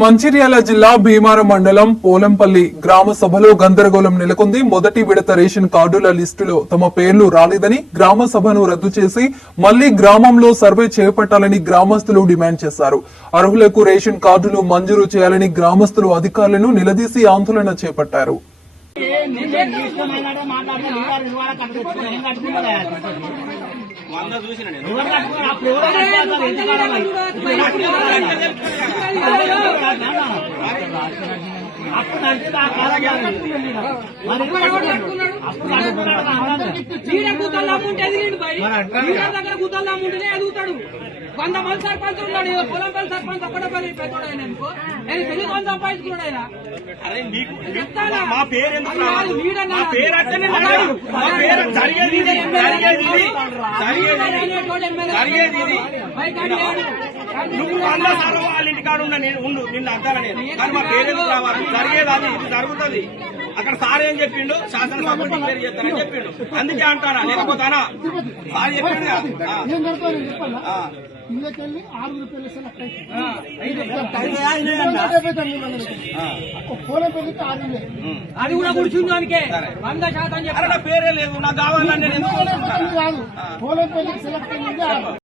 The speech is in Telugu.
మంచిర్యాల జిల్లా భీమారం మండలం పోలంపల్లి గ్రామ సభలో గందరగోళం నెలకొంది. మొదటి విడత రేషన్ కార్డుల లిస్టులో తమ పేర్లు రాలేదని గ్రామ సభను రద్దు చేసి మళ్ళీ గ్రామంలో సర్వే చేపట్టాలని గ్రామస్తులు డిమాండ్ చేశారు. అర్హులకు రేషన్ కార్డులు మంజూరు చేయాలని గ్రామస్తులు అధికారులను నిలదీసి ఆందోళన చేపట్టారు. వంద చూసిన నేను. ఈడ ఎదిగిండు భయ్. ఈడ దగ్గర ఎదుగుతాడు వంద మంది సర్పంచ్ ఉన్నాడు ఈడ పొలం పల్లి సర్పంచ్ ఒక్కడే పని పెద్దోడు ఆయన అనుకో నేను వంద సంపాదించుకున్నాడు ఆయన పేరు మా పేరు జరిగేది ఇంటికాడ ఉన్న నేను ఉండు నిన్ను అంటాను నేను? కానీ మా పేరు ఎందుకు రావాలి? జరిగేది అది ఇది జరుగుతుంది. అక్కడ సార్ ఏం చెప్పిండు శాసనసభ డిక్లేర్ చేస్తానని చెప్పిండు. అందుకే అంటారా లేకపోతానా? సార్ చెప్పిండు అది కూడా కూర్చుందానికే వంద శాతం చెప్పారు పేరే లేదు. నాకు కావాలని నేను ఎందుకు సెలెక్ట్ అయింది